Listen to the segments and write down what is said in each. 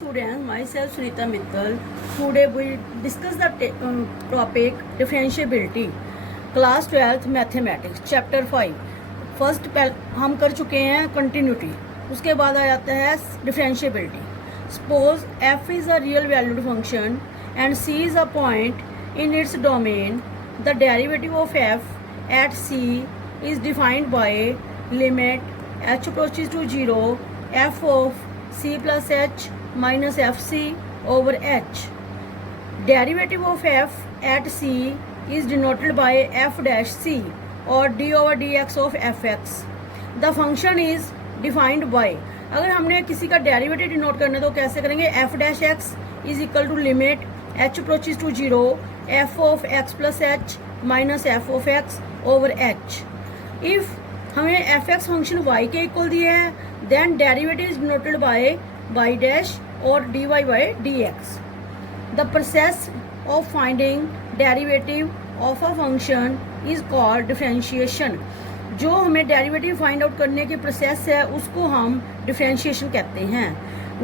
Students, myself Sunita Mittal. Today we discuss the topic differentiability. Class 12th Mathematics, Chapter 5. First हम कर चुके हैं continuity, उसके बाद आ जाता है differentiability. Suppose f is a real valued function and c is a point in its domain. The derivative of f at c is defined by limit h approaches to 0 f of c plus h minus fc over h. Derivative of f at c is denoted by f dash c or d over dx of fx. The function is defined by, अगर हमने किसी का derivative denote करना है तो कैसे करेंगे, f dash x is equal to limit h approaches to 0 f of x plus h minus f of x over h. If हमें fx फंक्शन y के इक्वल दिया है then derivative is denoted by y dash or dy by dx. The process of finding derivative of a function is called differentiation. जो हमें derivative find out करने की process है उसको हम डिफरेंशिएशन कहते हैं.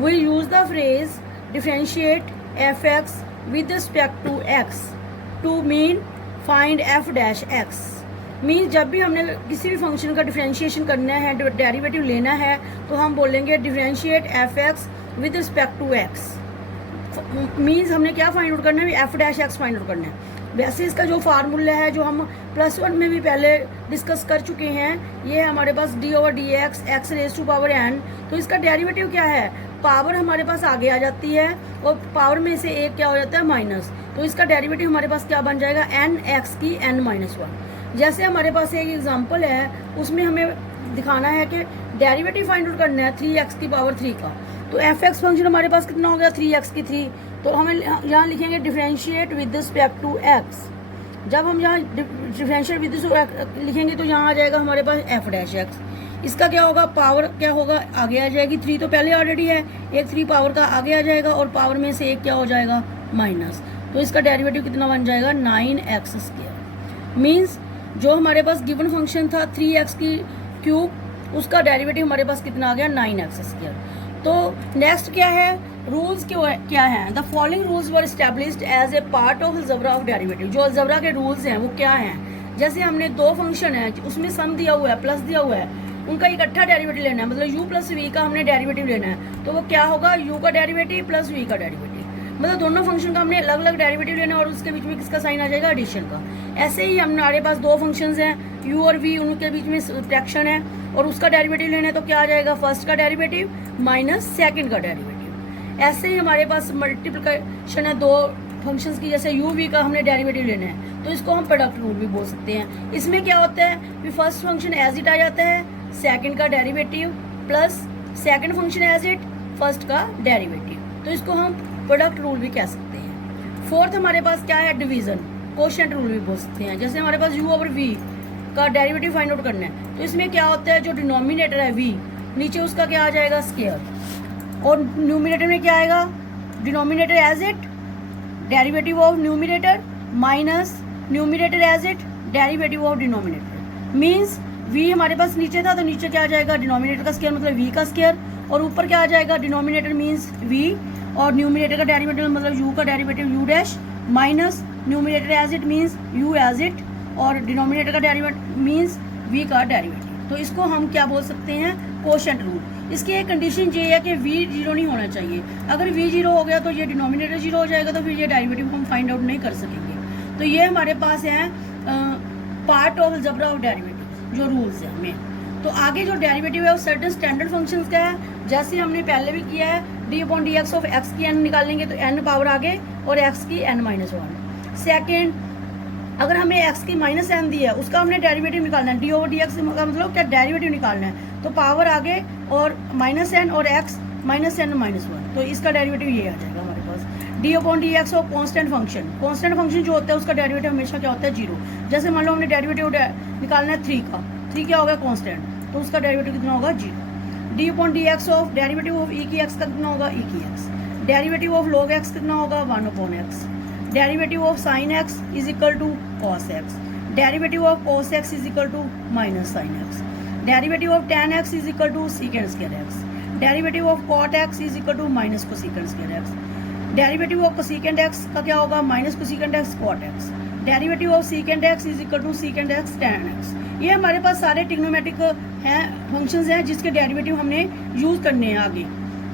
We use the phrase differentiate fx with respect to x to mean find f dash x. Mean जब भी हमने किसी भी फंक्शन का डिफरेंशिएशन करना है, डेरिवेटिव लेना है, तो हम बोलेंगे differentiate f x with respect to x. Means हमने क्या फाइंड आउट करना है, f dash x find out करना है. वैसे इसका जो फार्मूला है जो हम +1 में भी पहले डिस्कस कर चुके हैं, ये हमारे पास d over d x x raise to power n. तो इसका डेरिवेटिव क्या है, पावर हमारे पास आगे आ जाती है और पावर में से एक क्या हो जाता है माइनस. तो इसका डेरिवेटिव हमारे पास क्या बन जाएगा, एन एक्स की एन माइनस 1. जैसे हमारे पास एक एग्जांपल है, उसमें हमें दिखाना है कि डेरिवेटिव फाइंड आउट करना है 3x की पावर 3 का. तो एफ एक्स फंक्शन हमारे पास कितना हो गया, 3x की 3. तो हमें यहाँ लिखेंगे differentiate with respect to x. जब हम यहाँ डिफरेंशिएट विद लिखेंगे तो यहाँ आ जाएगा हमारे पास एफ डैश एक्स. इसका क्या होगा, पावर क्या होगा आगे आ जाएगी, 3 तो पहले ऑलरेडी है, एक 3 पावर का आगे आ जाएगा और पावर में से एक क्या हो जाएगा माइनस. तो इसका डेरिवेटिव कितना बन जाएगा 9x². मीन्स जो हमारे पास गिवन फंक्शन था 3x की क्यूब, उसका डेरिवेटिव हमारे पास कितना आ गया 9x². तो नेक्स्ट क्या है, रूल्स क्या है. The following rules were established as a part of algebra of derivative. जो अलजेब्रा के रूल्स हैं वो क्या हैं, जैसे हमने दो फंक्शन है उसमें सम दिया हुआ है प्लस दिया हुआ है, उनका इकट्ठा डेरिवेटिव लेना है, मतलब u प्लस v का हमने डेरिवेटिव लेना है. तो वो क्या होगा, u का डेरिवेटिव प्लस v का डेरिवेटिव. मतलब दोनों फंक्शन का हमने अलग अलग डेरिवेटिव लेना है और उसके बीच में किसका साइन आ जाएगा, एडिशन का. ऐसे ही हमारे पास दो फंक्शंस हैं u और v, उनके बीच में सब्ट्रैक्शन है और उसका डेरिवेटिव लेना है तो क्या आ जाएगा, फर्स्ट का डेरिवेटिव माइनस सेकंड का डेरिवेटिव. ऐसे ही हमारे पास मल्टीप्लिकेशन है दो फंक्शंस की, जैसे u v का हमने डेरिवेटिव लेना है तो इसको हम प्रोडक्ट रूल भी बोल सकते हैं. इसमें क्या होता है कि फर्स्ट फंक्शन एज इट आ जाता है, सेकंड का derivative plus second function as it first का डेरिवेटिव. तो इसको हम प्रोडक्ट रूल भी कह सकते हैं. फोर्थ हमारे पास क्या है, डिवीजन कोशेंट रूल भी बोल सकते हैं. जैसे हमारे पास u ओवर v का डेरिवेटिव फाइंड आउट करना है तो इसमें क्या होता है, जो डिनोमिनेटर है v, नीचे उसका क्या आ जाएगा स्क्वायर, और न्यूमिनेटर में क्या आएगा, denominator as it derivative of numerator minus numerator as it derivative of denominator. Means v हमारे पास नीचे था तो नीचे क्या आ जाएगा, डिनोमिनेटर का स्क्वायर मतलब v का स्क्वायर, और ऊपर क्या आ जाएगा, डिनोमिनेटर मीन्स v और न्यूमिनेटर का डेरिवेटिव मतलब u का derivative u dash minus numerator as it means u as it, और डिनोमिनेटर का डेरिवेटिव मीन्स v का डेरिवेटिव. तो इसको हम क्या बोल सकते हैं, कोशेंट रूल. इसकी एक कंडीशन ये है कि v 0 नहीं होना चाहिए. अगर v 0 हो गया तो ये डिनोमिनेटर 0 हो जाएगा, तो फिर ये डेरिवेटिव हम फाइंड आउट नहीं कर सकेंगे. तो ये हमारे पास है part of algebra of derivative जो रूल्स है हमें. तो आगे जो डेरिवेटिव है वो सर्टेन स्टैंडर्ड फंक्शंस का है, जैसे हमने पहले भी किया है, D upon d x of x की n निकालेंगे तो n पावर आगे और x की n माइनस 1. सेकेंड, अगर हमें x की माइनस n दी है उसका हमने डेरिवेटिव निकालना है, डी ओवर डी एक्स का मतलब क्या डेरिवेटिव निकालना है, तो पावर आगे और माइनस n और x माइनस n माइनस 1. तो इसका डेरिवेटिव ये आ जाएगा हमारे पास. D upon d x of constant function जो होता है उसका डेरिवेटिव हमेशा क्या होता है 0. जैसे मान लो हमने डेरिवेटिव निकालना है 3 का, 3 क्या होगा कॉन्स्टेंट, तो उसका डेरिवेटिव कितना होगा 0. D upon d x of derivative of e की एक्स का कितना होगा, ई की x. Derivative of log x कितना होगा, 1 upon x. Derivative of sine x is equal to cos x. Derivative of cos x is equal to minus sine x. Derivative of tan x is equal to secant square x. Derivative of cot x is equal to minus cosecant square x. Derivative of cosecant x का क्या होगा, minus cosecant x cot x. Derivative of secant x is equal to secant x tan x. ये हमारे पास सारे trigonometric हैं, functions हैं जिसके derivative हमने यूज करने हैं आगे।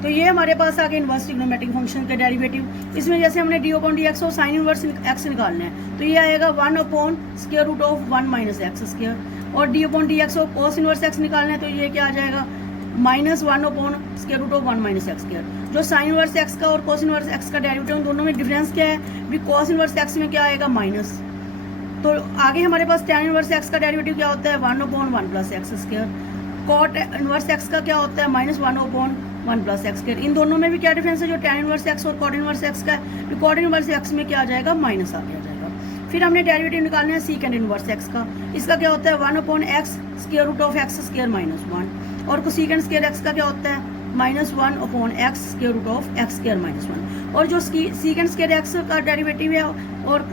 तो ये हमारे पास आगे इनवर्स ट्रिग्नोमेट्रिक फंक्शन के डेरिवेटिव। इसमें जैसे हमने डी अपॉन डी एक्स और साइन इनवर्स एक्स निकालना है, तो ये आएगा 1 upon square root of 1 minus x square. और डी अपॉन डी एक्स और कॉस इनवर्स एक्स निकालना है, तो ये क्या आ जाएगा, minus 1 upon square root of 1 minus x square. जो साइन इनवर्स एक्स का और कॉस इनवर्स एक्स का डेरिवेटिव, उन दोनों में डिफरेंस क्या है भी, कॉस इनवर्स एक्स में क्या आएगा, माइनस। तो आगे हमारे पास टैन इनवर्स एक्स का डेरिवेटिव क्या होता है, 1 upon 1 plus x square. Cot inverse x का क्या होता है, minus 1 upon 1 plus x square. इन दोनों में भी क्या डिफरेंस है, जो टैन इनवर्स एक्स और कॉट इनवर्स एक्स का है, कॉट इनवर्स एक्स में क्या आ जाएगा, माइनस आ जाएगा। फिर हमने डेरिवेटिव निकालना है सीकेंड इनवर्स एक्स का। इसका क्या होता है, 1 upon x square root of x square minus 1। और कोसिकेंट स्क्वायर एक्स का क्या होता है, minus 1 upon x square root of x square minus 1। और जो सीकेंट स्क्वायर एक्स का डेरिवेटिव है और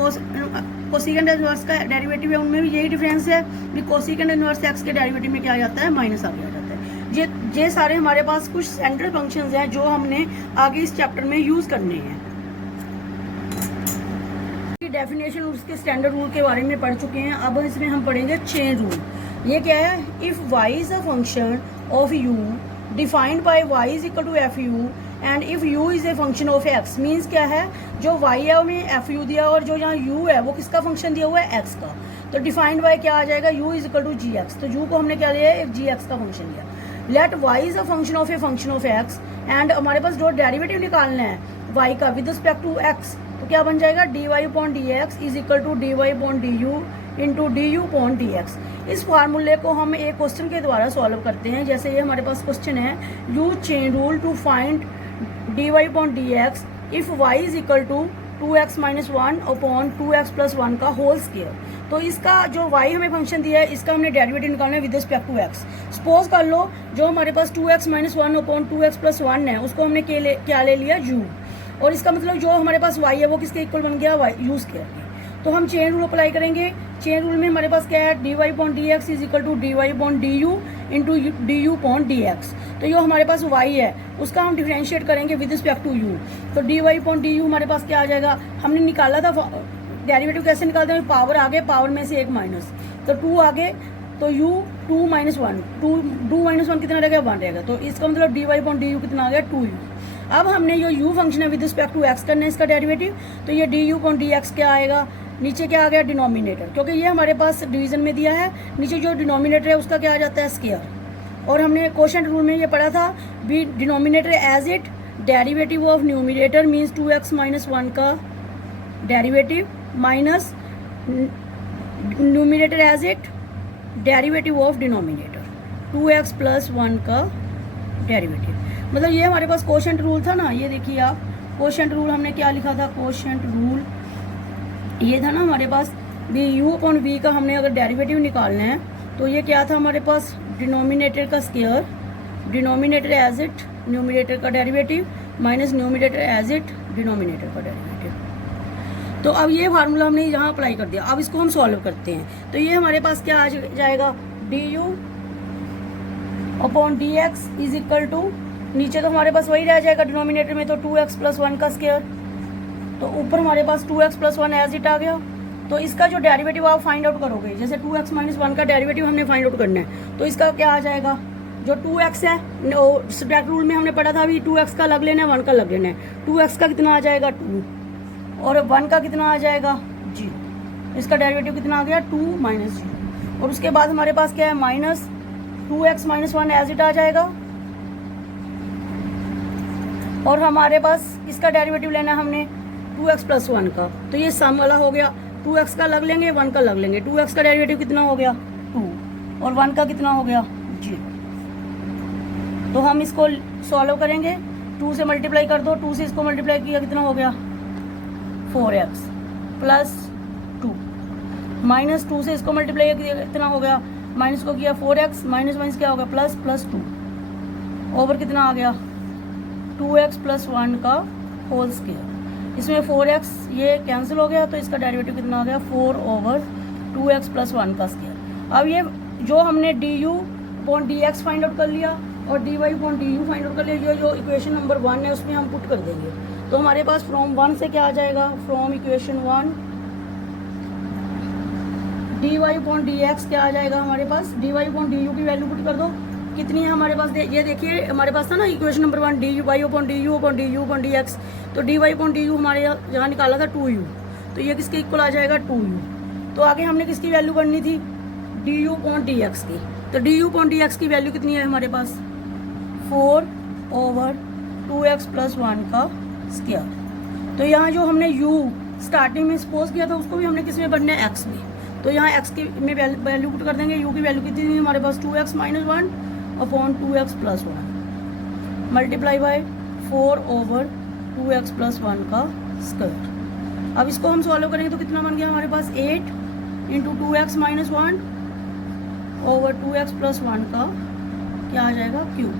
कोसिकेंट इनवर्स का डेरिवेटिव है, उनमें भी यही डिफरेंस है कि कोसिकेंट इनवर्स एक्स के डेरिवेटिव में क्या आ जाता है, माइनस आ जाता है। ये सारे हमारे पास कुछ सेंट्रल फंक्शंस हैं जो हमने आगे इस चैप्टर में यूज करने हैं। डेफिनेशन और उसके स्टैंडर्ड रूल के बारे में पढ़ चुके हैं। अब इसमें हम पढ़ेंगे चेन रूल। ये क्या है, if y is a function of u defined by y is equal to f u and if u is a function of x। Means क्या है, जो y है हमें एफ यू दिया और जो यहाँ u है वो किसका फंक्शन दिया हुआ है, x का। तो डिफाइंड बाय क्या आ जाएगा, u is equal to g x. तो u को हमने क्या लिया है, एक जी एक्स का फंक्शन लिया। Let y is a function of a function of x and हमारे पास जो डेरिवेटिव निकालना है y का विद रिस्पेक्ट टू x, तो क्या बन जाएगा, d y upon d x is equal to d y upon d u into d u upon d x. इस फार्मूले को हम एक क्वेश्चन के द्वारा सॉल्व करते हैं। जैसे ये हमारे पास क्वेश्चन है, use chain rule to find d y upon d x if y is equal to 2x minus 1 upon 2x plus 1 का होल स्क्वायर। तो इसका जो y हमें फंक्शन दिया है, इसका हमने डेरिवेटिव निकालना है with respect to x। Suppose कर लो जो हमारे पास 2x minus 1 upon 2x plus 1 है, उसको हमने क्या ले लिया, u। और इसका मतलब जो हमारे पास y है वो किसके इक्वल बन गया, y यूज किया। तो हम चेन रूल अप्लाई करेंगे। चेन रूल में हमारे पास क्या है, d y upon d x is equal to d y upon d u into d u upon d x. तो जो हमारे पास y है उसका हम डिफरेंशिएट करेंगे विद रिस्पेक्ट टू u। तो d y upon d u हमारे पास क्या आ जाएगा, हमने निकाला था डेरिवेटिव कैसे निकालते हैं, पावर आगे, पावर में से एक माइनस, तो 2 आगे, तो u 2 माइनस 1, 2 माइनस 1 कितना रहेगा, 1 रहेगा। तो इसका मतलब d y upon d u कितना आ गया, 2u। अब हमने जो u फंक्शन है विद रिस्पेक्ट टू x करना है इसका डेरिवेटिव, तो ये d u upon d x क्या आएगा, नीचे क्या आ गया, डिनोमिनेटर, क्योंकि ये हमारे पास डिवीजन में दिया है, नीचे जो डिनोमिनेटर है उसका क्या आ जाता है, स्क्वायर। और हमने क्वोशिएंट रूल में ये पढ़ा था भी, denominator as it derivative of numerator means 2x minus 1 का derivative minus numerator as it derivative of denominator 2x plus 1 का डेरिवेटिव। मतलब ये हमारे पास क्वोशिएंट रूल था ना, ये देखिए आप, क्वोशिएंट रूल हमने क्या लिखा था, क्वोशिएंट रूल ये था ना हमारे पास भी, u अपॉन v का हमने अगर डेरिवेटिव निकालना है तो ये क्या था हमारे पास, डिनोमिनेटर का square, denominator as it numerator का derivative minus numerator as it denominator का डेरिवेटिव। तो अब ये फार्मूला हमने यहाँ अप्लाई कर दिया। अब इसको हम सॉल्व करते हैं। तो ये हमारे पास क्या आ जाएगा, d u upon d x is equal to, नीचे तो हमारे पास वही रह जाएगा डिनोमिनेटर में, तो 2x प्लस 1 का स्क्वायर, तो ऊपर हमारे पास 2x प्लस 1 एज इट आ गया। तो इसका जो डेरिवेटिव आप फाइंड आउट करोगे, जैसे 2x माइनस 1 का डेरिवेटिव हमने फाइंड आउट करना है, तो इसका क्या आ जाएगा, जो 2x है, सब्ट्रैक्ट रूल में हमने पढ़ा था अभी, 2x का अलग लेना है, 1 का अलग लेना है। 2x का कितना आ जाएगा, 2, और 1 का कितना आ जाएगा, जी। इसका डेरिवेटिव कितना आ गया, 2 माइनस जी। और उसके बाद हमारे पास क्या है, minus 2x minus 1 as it आ जाएगा। और हमारे पास इसका डेरिवेटिव लेना है हमने 2x प्लस 1 का, तो ये सम वाला हो गया। 2x का लग लेंगे, 1 का लग लेंगे। 2x का डेरिवेटिव कितना हो गया, 2, और 1 का कितना हो गया, जी। तो हम इसको सॉल्व करेंगे, 2 से मल्टीप्लाई कर दो, 2 से इसको मल्टीप्लाई किया कितना हो गया, 4x प्लस 2, माइनस 2 से इसको मल्टीप्लाई किया कितना हो गया, माइनस को किया 4x, माइनस माइनस क्या हो गया, प्लस प्लस 2, ओवर कितना आ गया, 2x प्लस 1 का होल स्क्वायर। इसमें 4x ये कैंसिल हो गया, तो इसका डेरिवेटिव कितना आ गया, 4 ओवर 2x प्लस 1 का स्क्वायर। अब ये जो हमने D u upon d x find out कर लिया, और dy upon d you find out कर लिया। जो इक्वेशन नंबर 1 है उसमें हम पुट कर देंगे। तो हमारे पास फ्रॉम 1 से क्या आ जाएगा, from equation 1 dy upon d x क्या आ जाएगा हमारे पास, dy अपॉन डी यू की वैल्यू पुट कर दो। कितनी है हमारे पास, ये देखिए हमारे पास था ना equation number 1 d y upon d u upon d u upon d x. तो d y upon d u हमारे यहाँ निकाला था 2u, तो ये किसके इक्वल आ जाएगा 2u। तो आगे हमने किसकी वैल्यू करनी थी, D u upon d x की। तो D u upon d x की वैल्यू कितनी है हमारे पास 4/2x + 1 का स्क्वायर। तो यहाँ जो हमने u स्टार्टिंग में सपोज किया था उसको भी हमने किस में बनना है, x में। तो यहाँ x की में वैल्यू पुट कर देंगे। u की वैल्यू कितनी थी हमारे पास 2x - 1 upon 2x + 1 multiply by 4/2x + 1 का स्क्वायर। अब इसको हम सॉल्व करेंगे तो कितना बन गया हमारे पास 8 × 2x - 1 ओवर 2x + 1 का क्या आ जाएगा क्यूब।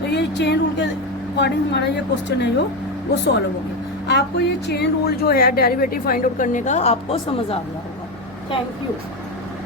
तो ये चेन रूल के अकॉर्डिंग हमारा ये क्वेश्चन है जो वो सॉल्व हो गया। आपको ये चेन रूल जो है डेरिवेटिव फाइंड आउट करने का आपको समझ आ गया होगा। Thank you.